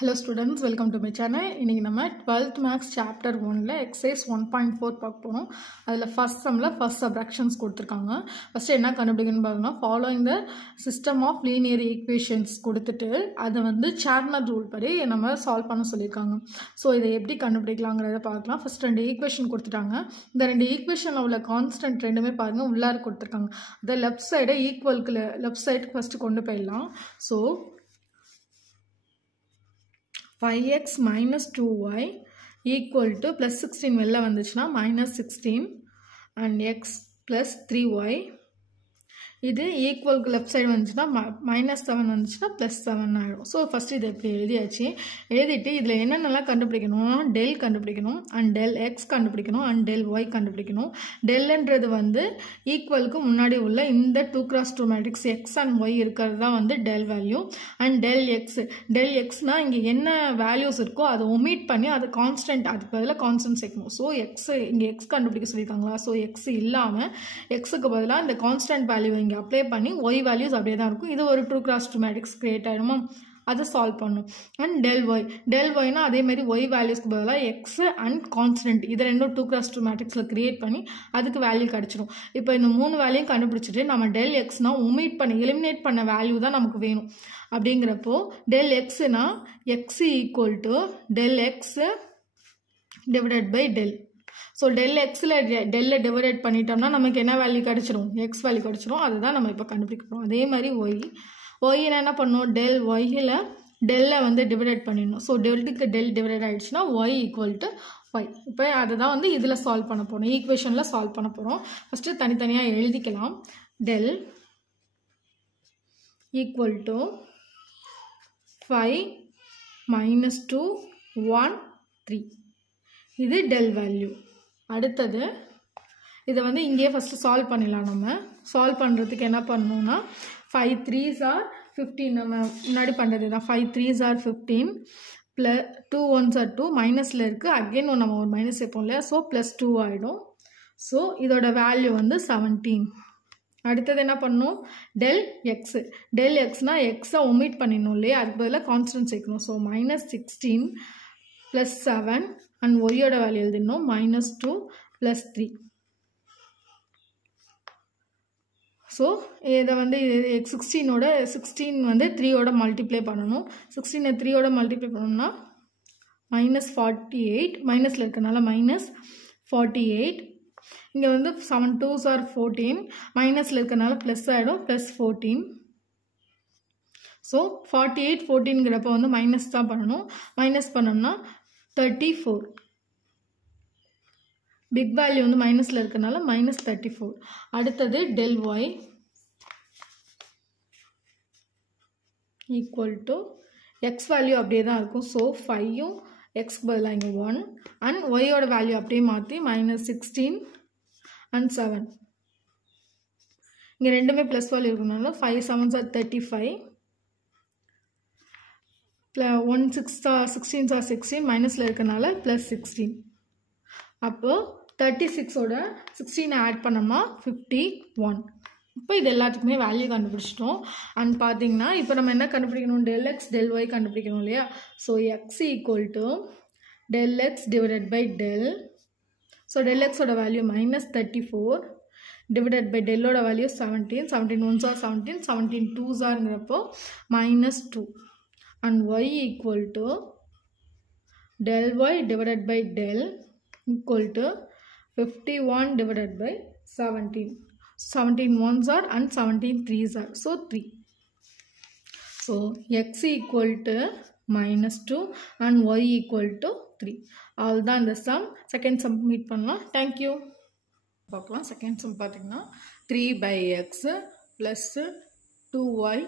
Hello students, welcome to my channel. இன்னைக்கு நம்ம 12th Maths chapter 1ல exercise 1.4 பார்க்க போறோம். அதுல first sumல first subtractions கொடுத்திருக்காங்க. First என்ன கண்டுபிடிக்கணும் பாருங்க. Following the system of linear equations கொடுத்துட்டு அது வந்து Chernov rule படி நம்ம சால்வ் பண்ண சொல்லிருக்காங்க. சோ இதை எப்படி கண்டுபிடிக்கலாம்ங்கறத பார்க்கலாம். First ரெண்டு ஈக்குவேஷன் கொடுத்துட்டாங்க. இந்த ரெண்டு ஈக்குவேஷன்ல உள்ள கான்ஸ்டன்ட் ரெண்டுமே பாருங்க உள்ளார கொடுத்திருக்காங்க. அத லெஃப்ட் சைடு ஈக்குவலுக்கு லெஃப்ட் சைடுக்கு ஃபர்ஸ்ட் கொண்டு போயிடலாம். So 5x minus 2y equal to plus 16 வெளில வந்துச்சுனா minus 16 and x plus 3y இது equal left side வந்துச்சுனா minus 7 வந்துச்சுனா plus 7 ஆயிடும். So first இது எப்படி எழுதியாச்சு. எழுதிட்டு இதுல என்னென்னலாம் கண்டுபிடிக்கணும், del கண்டுபிடிக்கணும் and del x கண்டுபிடிக்கணும் and del y கண்டுபிடிக்கணும். delன்றது வந்து ஈக்குவலுக்கு முன்னாடி உள்ள இந்த 2x2 matrix x and y இருக்கிறது தான் வந்து del value and del x னா இங்க என்ன values இருக்கோ அதை omit பண்ணி அது constant அதுக்கு பதிலா constant சேர்க்கணும். So x இங்க x கண்டுபிடிக்க சொல்லிருக்காங்களா. So x இல்லாம x க்கு பதிலா இந்த constant value இங்க அப்ளை பண்ணி y values அப்படியே தான் இருக்கும். இது ஒரு 2x2 மேட்ரிக்ஸ் கிரியேட் ஆயிடுமா, அதை சால்வ் பண்ணும். and del y னா அதே மாதிரி y valuesக்கு பதிலா x and constant இது ரெண்டும் 2x2 மேட்ரிக்ஸ்ல கிரியேட் பண்ணி அதுக்கு வேல்யூ கிடைச்சிரும். இப்போ இந்த மூணு வேல்யூயும் கண்டுபிடிச்சிட்டு நம்ம del x னா omit பண்ணி எலிமினேட் பண்ண வேல்யூ தான் நமக்கு வேணும். அப்படிங்கறப்போ del x னா x equal to del x divided by del. So del x ல del டிவைட் பண்ணிட்டோம்னா நமக்கு என்ன வேல்யூ கிடைச்சிரும், x வேல்யூ கிடைச்சிரும். அதுதான் நம்ம இப்போ கண்டுபிடிக்க போறோம். அதே மாதிரி y என்ன பண்ணோம், del y ல del வந்து டிவைட் பண்ணிடணும். So del க்கு del டிவைட் ஆயிடுச்சுனா y equal to y. இப்போ அதுதான் வந்து இதுல சால்வ் பண்ண போறோம், ஈக்குவேஷன்ல சால்வ் பண்ண போறோம். ஃபர்ஸ்ட் தனித்தனியா எழுதிக்கலாம். del equal to 5 minus 2 1 3 இது del வேல்யூ. அடுத்தது இதை வந்து இங்கேயே ஃபர்ஸ்ட் சால்வ் பண்ணிடலாம். நம்ம சால்வ் பண்ணுறதுக்கு என்ன பண்ணணும்னா 5 3s are 15 நம்ம முன்னாடி பண்ணுறது தான். 5 3s are 15 plus 2 1s are 2 மைனஸில் இருக்குது. அகெயின் நம்ம ஒரு மைனஸ் சேர்ப்போம் இல்லையா. ஸோ ப்ளஸ் 2 ஆகிடும். ஸோ இதோட வேல்யூ வந்து 17. அடுத்தது என்ன பண்ணணும், del xனா எக்ஸை ஒமிட் பண்ணிடணும் இல்லையா, அதுக்கு பதிலாக கான்ஸ்டன்ட் சேர்க்கணும். So minus 16 plus 7 and y ஓட வேல்யூ எழுதிடணும் minus 2 plus 3. ஸோ இதை வந்து x16 ஓட 16 வந்து 3 ஓட மல்டிப்ளை பண்ணணும். 16 3 ஓட மல்டிப்ளை பண்ணணும்னா minus 48 மைனஸில் இருக்கனால minus 48. இங்கே வந்து 7 2s are 14 மைனஸில் இருக்கனால ப்ளஸ் ஆகிடும் ப்ளஸ் 14. ஸோ 48 14ங்கிறப்ப வந்து மைனஸ் தான் பண்ணணும். மைனஸ் பண்ணோம்னா 34. பிக் வேல்யூ வந்து மைனஸில் இருக்கனால minus 34. அடுத்தது del y equal to x value அப்படியே தான் இருக்கும். ஸோ 5யும் x பதிலாக இங்கே 1 and y ஓட வேல்யூ அப்படியே மாற்றி minus 16 and 7. இங்கே ரெண்டுமே ப்ளஸ் வேல்யூ இருக்கனால 5 7s are 35 1 6 16s are 16 மைனஸில் இருக்கனால ப்ளஸ் 16. அப்போ 36 ஓட 16 ஆட் பண்ணோம்னா 51. இப்போ இது எல்லாத்துக்குமே வேல்யூ கண்டுபிடிச்சிட்டோம். அண்ட் பார்த்தீங்கன்னா இப்போ நம்ம என்ன கண்டுபிடிக்கணும், del x del y கண்டுபிடிக்கணும் இல்லையா. So x equal to del x divided by del. So del x ஓட value minus 34 divided by del ஓட value 17 17 1s are 17 17 2s ஆருங்கிறப்போ minus 2 and y equal to del y divided by del equal to 51 divided by 17 17 1s are and 17 3s are. So 3. So x equal to minus 2 and y equal to 3. All தான் இந்த sum. Second sum meet பண்ணலாம். Thank you. பார்க்கலாம். Second sum பார்த்தீங்கன்னா 3 by x plus 2y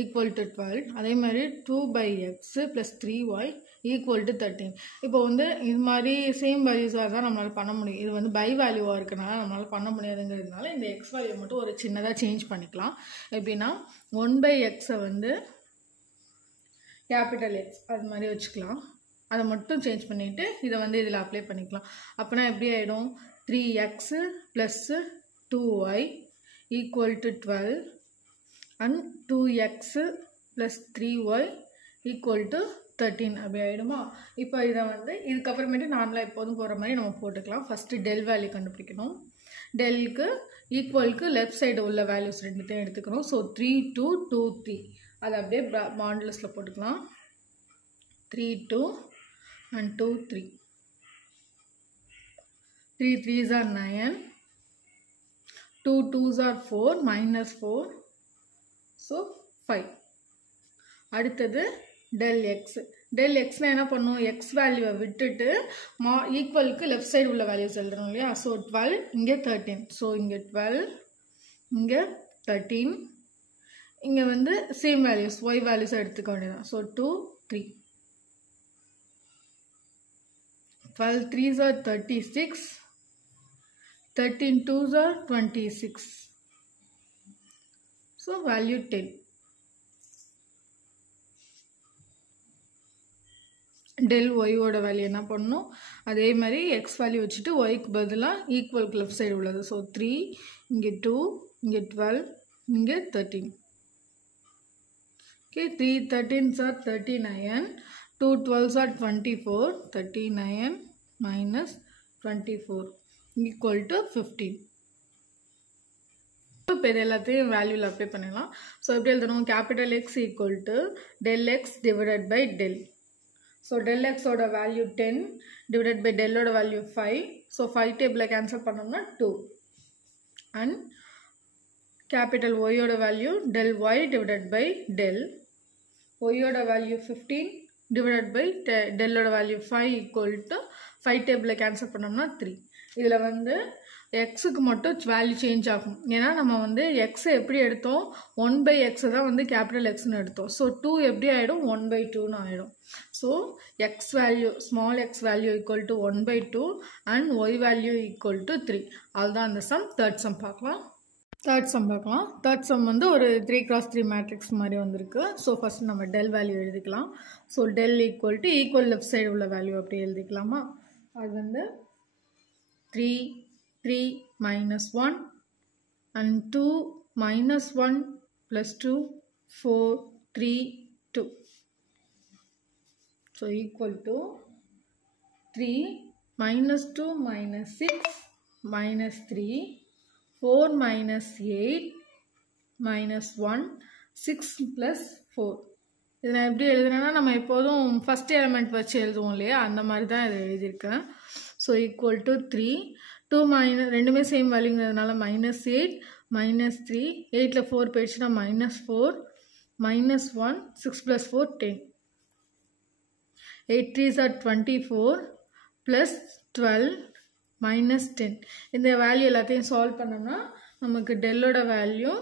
equal to 12. அதே மாதிரி 2 by x plus 3y equal to 13. இப்போ வந்து இது மாதிரி சேம் வேல்யூஸாக தான் நம்மளால் பண்ண முடியும். இது வந்து பை வேல்யூவாக இருக்கனால நம்மளால் பண்ண முடியாதுங்கிறதுனால இந்த எக்ஸ் வேல்யூ மட்டும் ஒரு சின்னதாக சேஞ்ச் பண்ணிக்கலாம். எப்படின்னா 1 by x வந்து கேபிட்டல் எக்ஸ் அது மாதிரி வச்சுக்கலாம். அதை மட்டும் சேஞ்ச் பண்ணிவிட்டு இதை வந்து இதில் அப்ளை பண்ணிக்கலாம். அப்போனா எப்படி ஆகிடும், 3x plus 2y equal to 12 and 2x plus 3y equal to 13 அப்படி ஆகிடுமா. இப்போ இதை வந்து இதுக்கப்புறமேட்டு நார்மலாக எப்போதும் போகிற மாதிரி நம்ம போட்டுக்கலாம். ஃபஸ்ட்டு டெல் வேல்யூ கண்டுபிடிக்கணும். டெல்லுக்கு ஈக்குவலுக்கு லெஃப்ட் சைடு உள்ள வேல்யூஸ் ரெண்டுத்தையும் எடுத்துக்கணும். ஸோ 3 2 2 3 அதை அப்படியே மாடுலஸில் போட்டுக்கலாம். 3 2 and 2 3. 3 3s are 9. 2 2s are 4 minus 4. So 5. அடுத்தது del x. del xனா என்ன பண்ணும், x வேல்யூவை விட்டுட்டு ஈக்குவலுக்கு லெஃப்ட் சைடு உள்ள வேல்யூஸ் எழுதணும் இல்லையா. ஸோ 12 இங்கே 13. ஸோ இங்கே 12 இங்கே 13 இங்கே வந்து சேம் வேல்யூஸ் y வேல்யூஸை எடுத்துக்க வேண்டியதான். So 2 3. 12 3s are 36. 13 2s are 26. So value 10. del y ஓட வேல்யூ என்ன பண்ணணும், அதே மாதிரி x வேல்யூ வச்சுட்டு yக்கு பதிலாக ஈக்குவலுக்கு லெஃப்ட் சைடு உள்ளது. ஸோ 3 இங்கே 2 இங்கே 12 இங்கே 13. Okay, 3 13s are 39. 2 12s are 24. 39 minus 24 equal to 15. இப்போ இது எல்லாத்தையும் வேல்யூவில் அப்ளை பண்ணிடலாம். ஸோ எப்படி எழுதணும், capital X equal to del X divided by del. So del எக்ஸோட வேல்யூ 10 டிவைடட் பை டெல்லோட வேல்யூ 5. ஸோ 5 டேபிளில் கேன்சல் பண்ணோம்னா 2. அண்ட் கேபிட்டல் ஒய்யோட value del Y divided by del. ஒய்யோட வேல்யூ 15 divided by டெல்லோட வேல்யூ 5 equal to 5 டேபிளில் cancel பண்ணோம்னா 3. இதில் வந்து எக்ஸுக்கு மட்டும் வேல்யூ சேஞ்ச் ஆகும். ஏன்னா நம்ம வந்து எக்ஸை எப்படி எடுத்தோம், 1/x தான் வந்து கேபிட்டல் எக்ஸ்னு எடுத்தோம். ஸோ 2 எப்படி ஆகிடும், 1/2ன்னு ஆகிடும். So x value small x value equal to 1/2 and y value equal to 3. அதுதான் அந்த சம். தேர்ட் சம் பார்க்கலாம். தேர்ட் சம் வந்து ஒரு 3x3 மேட்ரிக்ஸ் மாதிரி வந்திருக்கு. ஸோ ஃபர்ஸ்ட் நம்ம டெல் வேல்யூ எழுதிக்கலாம். So del equal to equal left side உள்ள வேல்யூ அப்படி எழுதிக்கலாமா. அது வந்து 3 3 minus 1 and 2 minus 1 plus 2 4 3 2. So equal to 3 minus 2 minus 6 minus 3 4 minus 8 minus 1 6 plus 4. இது நான் எப்படி எழுதுறேன்னா, நம்ம எப்போதும் ஃபர்ஸ்ட் எலிமெண்ட் வச்சு எழுதுவோம் இல்லையா, அந்த மாதிரி தான் இதை எழுதியிருக்கேன். ஸோ ஈக்குவல் டு 3 2 மைனஸ் ரெண்டுமே சேம் வேல்யூங்கிறதுனால -8 -3 8ல் 4 போயிடுச்சுன்னா -4 -1 6 plus 4 10. 8 3s are 24 plus 12 minus 10. இந்த வேல்யூ எல்லாத்தையும் சால்வ் பண்ணோம்னா நமக்கு டெல்லோட வேல்யூ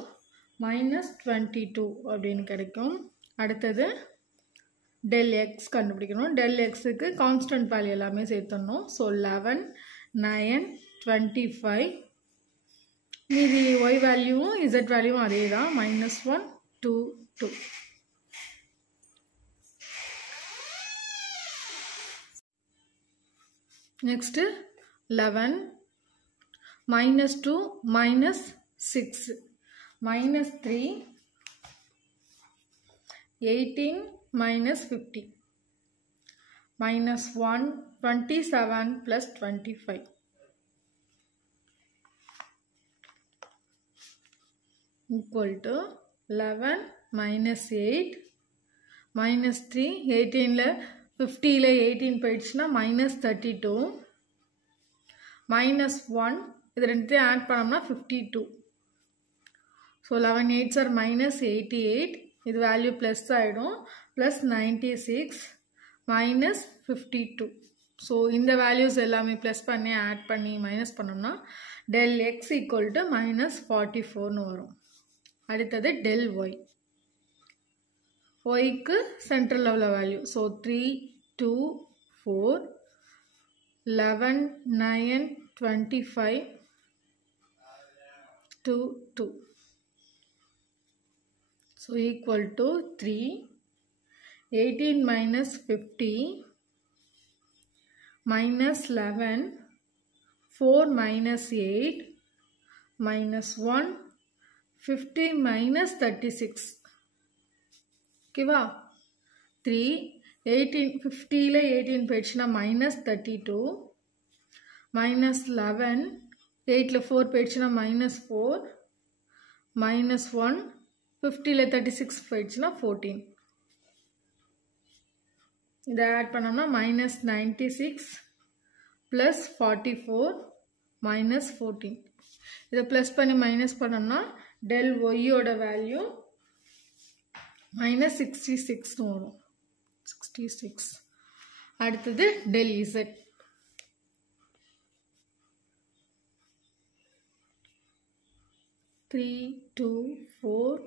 -22 அப்படின்னு கிடைக்கும். அடுத்தது del x கண்டுபிடிக்கணும். del xக்கு கான்ஸ்டன்ட் வேல்யூ எல்லாமே சேர்த்துடணும். ஸோ 11 9 25. மீதி y வேல்யூவும் z வேல்யூவும் அதே தான், -1 2 2. Next 11 -2 -6 -3 18 -50 -1 27 plus 25 equal to 11 minus 8 minus 3 18ல 50ல 18 போயிடுச்சுன்னா -32 minus 1 இது ரெண்டுத்தையும் ஆட் பண்ணோம்னா 52. So 11 8s are -88. இது வேல்யூ ப்ளஸ் ஆகிடும், ப்ளஸ் 96 minus 52. ஸோ இந்த வேல்யூஸ் எல்லாமே ப்ளஸ் பண்ணி ஆட் பண்ணி மைனஸ் பண்ணோம்னா del x equal to -44ன்னு வரும். அடுத்தது del y. yக்கு சென்ட்ரல் உள்ள value. So 3 2 4 11 9 25 2 2. So equal to 3 18 minus 50 minus 11 4 minus 8 minus 1 50 minus 36. Okay va? 3 50ல 18 போயிடுச்சுன்னா -32 -11 8ல 4 போயிடுச்சுன்னா -4 -1 50ல 36 போயிடுச்சுன்னா 14 இதை ஆட் பண்ணோம்னா -96 + 44 -14 இதை ப்ளஸ் பண்ணி மைனஸ் பண்ணோம்னா del y-ஓட வேல்யூ -66 வரும் 66 அடுத்தது del z 3 2 4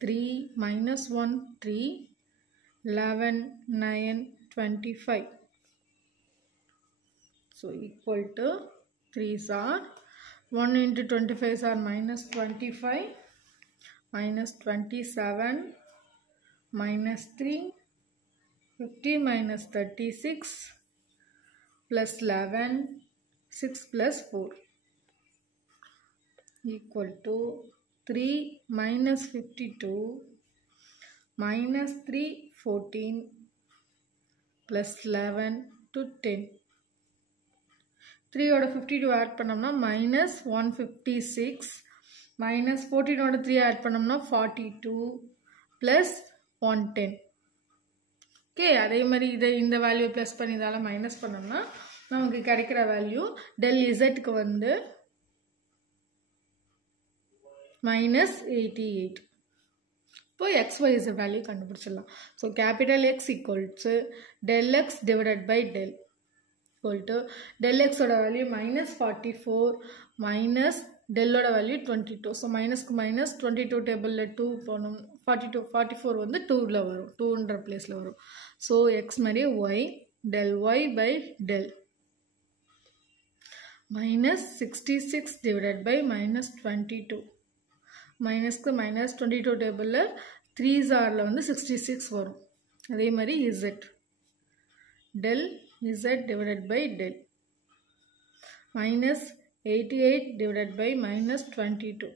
3 -1 3 11 9 25 so equal to 3s are 1 into 25 are -25 -27 -3 50 -36 plus 11 6 plus 4 equal to 3 -52 -3 14 plus 11 to 10 3 ஓட 52 add பண்ணோம்னா -156 -14 ஓட 3 add பண்ணோம்னா 42 plus 110 ஓகே அதே மாதிரி இந்த வேல்யூ ப்ளஸ் பண்ணி இதால மைனஸ் பண்ணோம்னா நமக்கு கிடைக்கிற வேல்யூ del zக்கு வந்து -88 இப்போ xyz வேல்யூ கண்டுபிடிச்சிடலாம் so capital X equals del x divided by del equal to del x ஓட வேல்யூ -44 minus del ஓட வேல்யூ 22 ஸோ மைனஸ்க்கு மைனஸ் 22 டேபிளில் 2 போனோம் 44 வந்து 2ல வரும் 2ன்ற பிளேஸில் வரும் ஸோ x மாதிரி y del y by del -66 divided by -22 மைனஸ்க்கு minus 22 டேபிளில் 3s ஆரில் வந்து 66 வரும் அதே மாதிரி z del z divided by del -88 divided by -22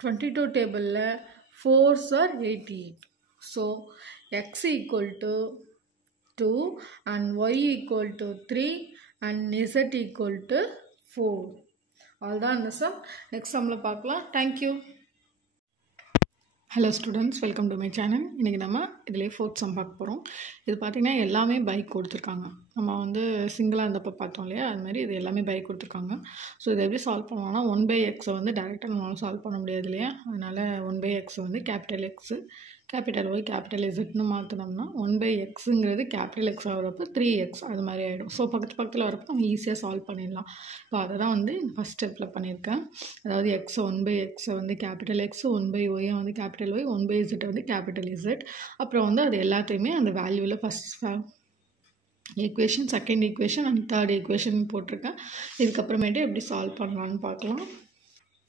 22 டேபிளில் 4s are 88 so x equal to 2 and y equal to 3 and z equal to 4 அவ்வளோதான் இந்த some next சம்மில் பார்க்கலாம் thank you hello students welcome to my channel இன்றைக்கி நம்ம இதிலே fourth some பார்க்க போகிறோம் இது பார்த்திங்கன்னா எல்லாமே பைக் கொடுத்துருக்காங்க நம்ம வந்து சிங்கிளாக இருந்தப்போ பார்த்தோம் இல்லையா அது மாதிரி இது எல்லாமே பைக் கொடுத்துருக்காங்க ஸோ இதை எப்படி சால்வ் பண்ணுவோம்னா 1/x வந்து டேரெக்டாக நம்மளால் சால்வ் பண்ண முடியாது இல்லையா அதனால் 1/x வந்து capital X capital Y capital இசட்னு மாற்றினோம்னா 1/xங்கிறது கேபிட்டல் எக்ஸ் ஆகிறப்போ 3x அது மாதிரி ஆகிடும் ஸோ பக்கத்தில் வரப்போ நம்ம ஈஸியாக சால்வ் பண்ணிடலாம் இப்போ அதை தான் வந்து ஃபஸ்ட் ஸ்டெப்பில் பண்ணியிருக்கேன் அதாவது எக்ஸை 1/xை வந்து கேபிட்டல் எக்ஸ் 1/ஒய்யை வந்து கேபிட்டல் ஒய் 1/z வந்து கேபிட்டல் இசட் அப்புறம் வந்து அது எல்லாத்தையுமே அந்த வேல்யூவில் first equation second equation and third equation போட்டிருக்கேன் இதுக்கப்புறமேட்டு எப்படி சால்வ் பண்ணலான்னு பார்க்கலாம்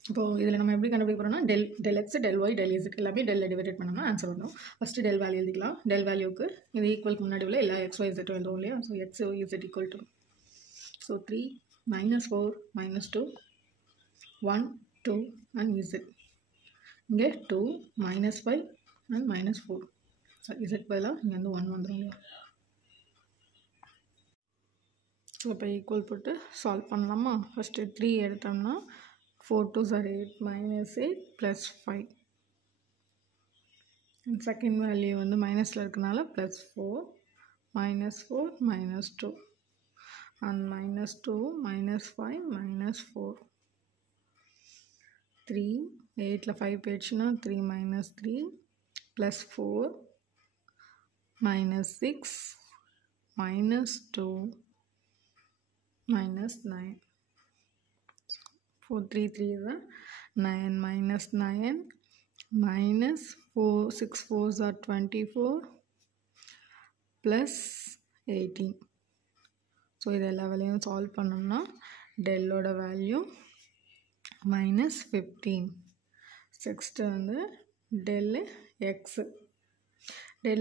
இப்போது இதில் நம்ம எப்படி கண்டுபிடிக்க போகிறோம்னா del x del y del z எல்லாமே டெல்ல டிவைட் பண்ணோம்னா ஆன்சர் வரும் ஃபஸ்ட்டு del வேல்யூ எழுதிக்கலாம் del வேல்யூக்கு இது ஈக்குவலுக்கு முன்னாடி உள்ள எல்லா x y z எழுதுவோம் இல்லையா so x y z equal to so 3 -4 -2 1 2 and z இங்கே 2 -5 and -4 ஸோ z பதிலாக இங்கே வந்து 1 வந்துடும் இல்லையா ஸோ இப்போ ஈக்குவல் போட்டு சால்வ் பண்ணலாமா ஃபஸ்ட்டு 3 எடுத்தோம்னா 4 2s are 8 -8 plus 5 and second value வந்து மைனஸில் இருக்கனால +4 -4 -2 and -2 -5 -4 3 8ல் 5 போயிடுச்சுன்னா 3 -3 +4 -6 -2 -9 4 3 3 is 9 -9 -4 6 4s are 24 plus 18 so இது எல்லா வேலையும் சால்வ் பண்ணோம்னா டெல்லோட வேல்யூ -15 நெக்ஸ்ட்டு வந்து del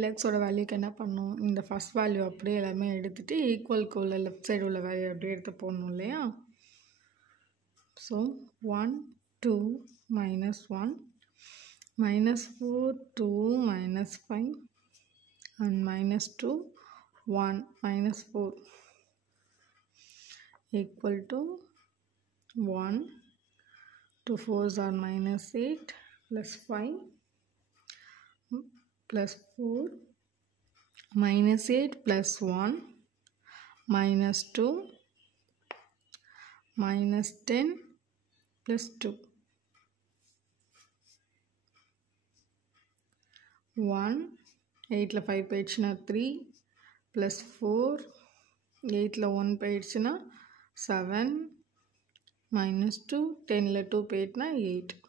எக்ஸோட வேல்யூக்கு என்ன பண்ணணும் இந்த ஃபஸ்ட் வேல்யூ அப்படியே எல்லாமே எடுத்துகிட்டு ஈக்குவலுக்கு உள்ள லெஃப்ட் சைடு உள்ள வேல்யூ அப்படியே எடுத்து போடணும் இல்லையா so 1 2 -1 -4 2 -5 and minus 2, 1, minus 4 equal to 1, 2 4s are minus 8 plus 5 plus 4 minus 8 plus 1 minus 2 minus 10 plus 2 1 8ல 5 போயிடுச்சுனா 3 plus 4 8ல 1 போயிடுச்சுனா 7 minus 2 10ல 2 போயிடுச்சுனா 8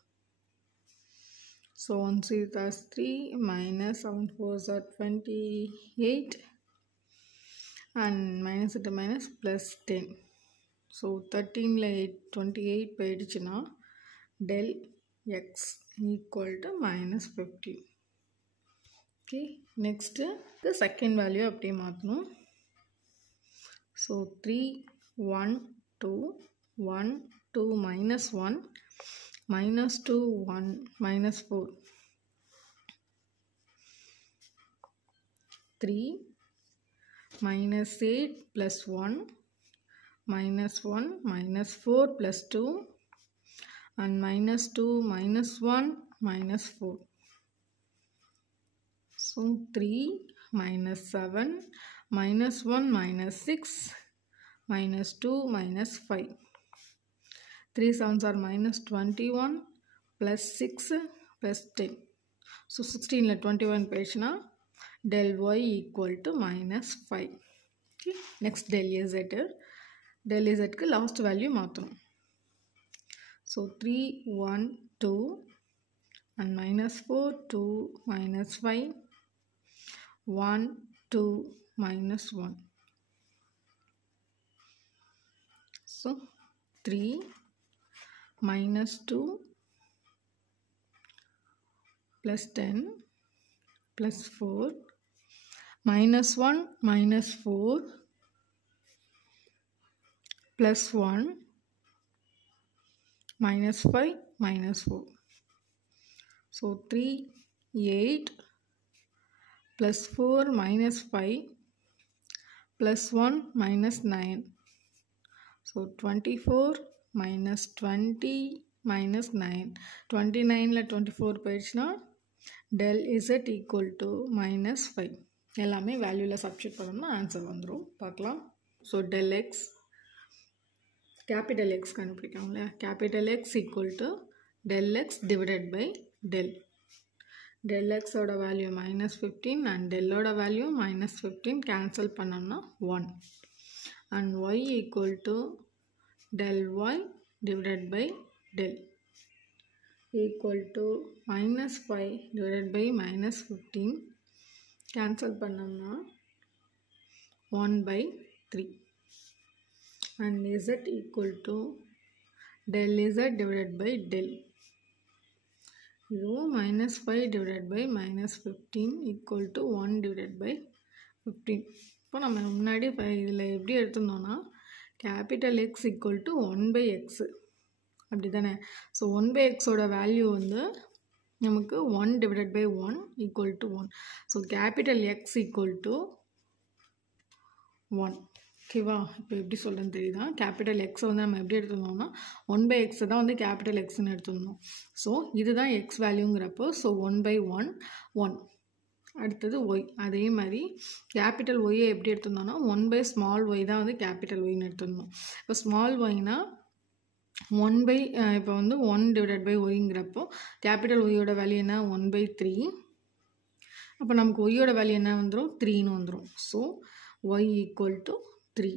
so 1 6 plus 3 minus 7 4s are 28 and minus it minus plus 10 so 13ல 28 போயிடுச்சுனா del x equal to minus 15. Okay, next the second value அப்படியே மாற்றணும். So 3 1 2 1 2 minus 1 minus 2 1 minus 4 3 minus 8 plus 1 minus 1 minus 4 plus 2 and minus 2 minus 1 minus 4 so 3 minus 7 minus 1 minus 6 minus 2 minus 5 3 7s are minus 21 plus 6 plus 10 so 16ல 21 போயிடுச்சுனா del y equal to minus 5. Okay, next del z க்கு last value மாற்றணும். So 3 1 2 and minus 4 2 minus 5 1 2 minus 1 so 3 minus 2 plus 10 plus 4 minus 1 minus 4 plus 1 minus 5 minus 4 so 3 8 plus 4 minus 5 plus 1 minus 9 so 24 minus 20 minus 9 29ல 24 போயிடுச்சுனா del z equal to minus 5 எல்லாமே வேல்யூல substitute பண்ணோம்னா answer வந்துரும் பார்க்கலாம் so del x capital X கண்டுபிடிக்கணும்ல capital X equal to del x divided by del x ஓட value minus 15 and del ஓட value minus 15 cancel பண்ணோம்னா 1 and y equal to del y divided by del equal to minus 5 divided by minus 15 cancel பண்ணோம்னா 1 by 3 and z equal to del z divided by del இதுவும் minus 5 divided by minus 15 equal to 1 divided by 15 இப்போ நம்ம முன்னாடி இதில் எப்படி எடுத்துருந்தோம்னா capital X equal to 1 by x அப்படி தானே so 1 by x ஓட வேல்யூ வந்து நமக்கு 1 divided by 1 equal to 1 so capital X equal to 1 ஓகேவா இப்போ எப்படி சொல்கிறேன்னு தெரியுதா கேபிட்டல் எக்ஸை வந்து நம்ம எப்படி எடுத்துருந்தோம்னா 1 by x தான் வந்து கேபிட்டல் எக்ஸ்ன்னு எடுத்துருந்தோம் ஸோ இதுதான் எக்ஸ் வேல்யூங்கிறப்போ ஸோ 1 by 1 அடுத்தது ஒய் அதே மாதிரி கேபிட்டல் ஒய்யை எப்படி எடுத்துருந்தோம்னா 1 by ஸ்மால் ஒய் தான் வந்து கேபிட்டல் ஒய்ன்னு எடுத்துருந்தோம் இப்போ ஸ்மால் ஒய்னா 1 by இப்போ வந்து 1 divided by ஒய்ங்கிறப்போ கேபிட்டல் ஒய்யோட வேல்யூ என்ன 1 by 3 அப்போ நமக்கு ஒய்யோட வேல்யூ என்ன வந்துடும் 3ன்னு வந்துடும் so y equal to 3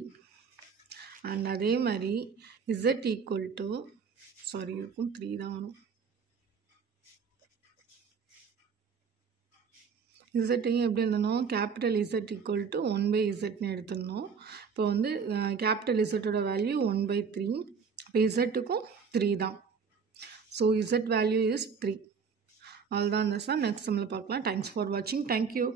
and அதே மாதிரி z equal to சாரி இருக்கும் 3 தான் வரும் z-ஐயும் எப்படி இருந்தோம் capital z equal to 1 by z-ன்னு எடுத்துருந்தோம் இப்போ வந்து கேபிட்டல் z-ஓட வேல்யூ 1 by 3 இப்போ z-க்கும் 3 தான் ஸோ z வேல்யூ இஸ் 3 அவ்வளோதான் இந்த சார் நெக்ஸ்ட் சம்மில் பார்க்கலாம் தேங்க்ஸ் ஃபார் வாட்சிங் தேங்க்யூ